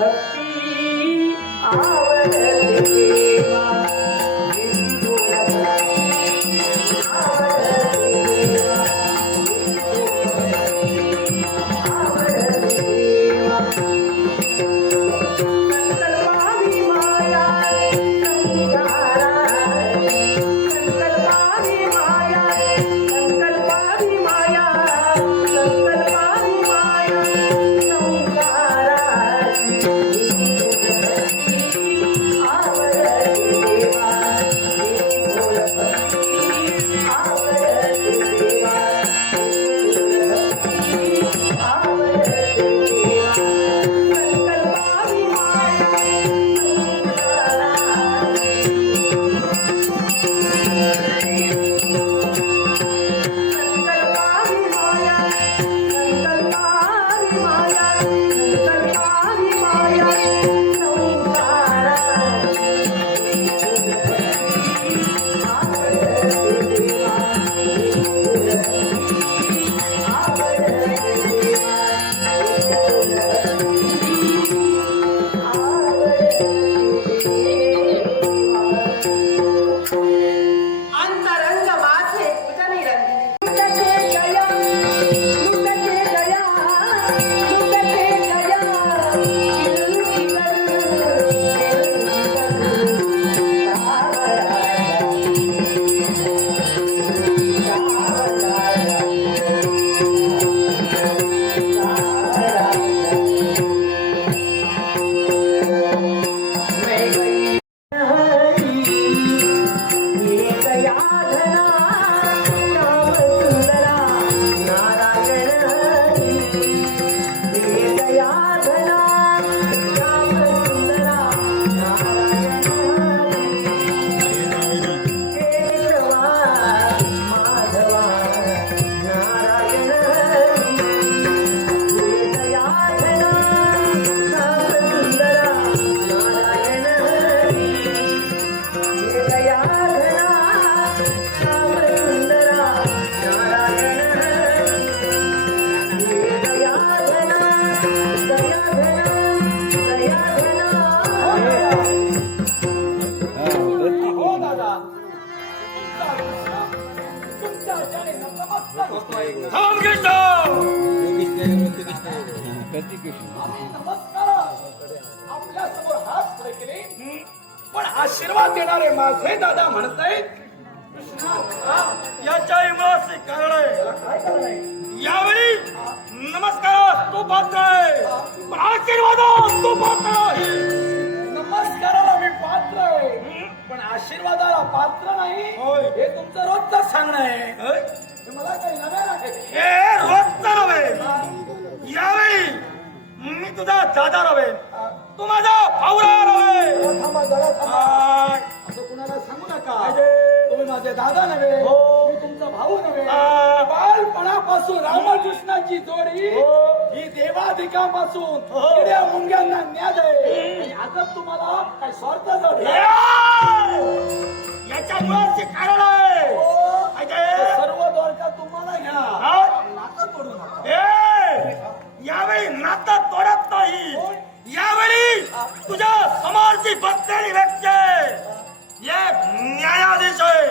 감사합니다. Música पण आशीर्वाद देणारे माझे दादा म्हणतायत याच्याही मुळाचे कारण आहे. यावेळी नमस्कार तो पात्र आहे. पण आशीर्वाद तो पात्र आहे. नमस्काराला मी पात्र आहे. पण आशीर्वादाला पात्र नाही होय. हे तुमचं रोजचं सांगणं आहे. रोजचं नव्हे यावेळी मी तुझा दादा नव्हे तू माझा भाऊरा नव्हे कुणाला सांगू नका. तुम्ही माझे दादा नव्हे हो. मी तुमचा भाऊ नव्हे. बालपणापासून रामकृष्णाची जोडी हो. ही देवाधिकापासून हो. किड्या मुंग्यांना न्याद आहे आता तुम्हाला काय स्वार्थ जोडी हे! याच्या मुळाचे कारण नाही यावेळी तुझ्या समोरची बसलेली व्यक्ती एक न्यायाधीश आहे.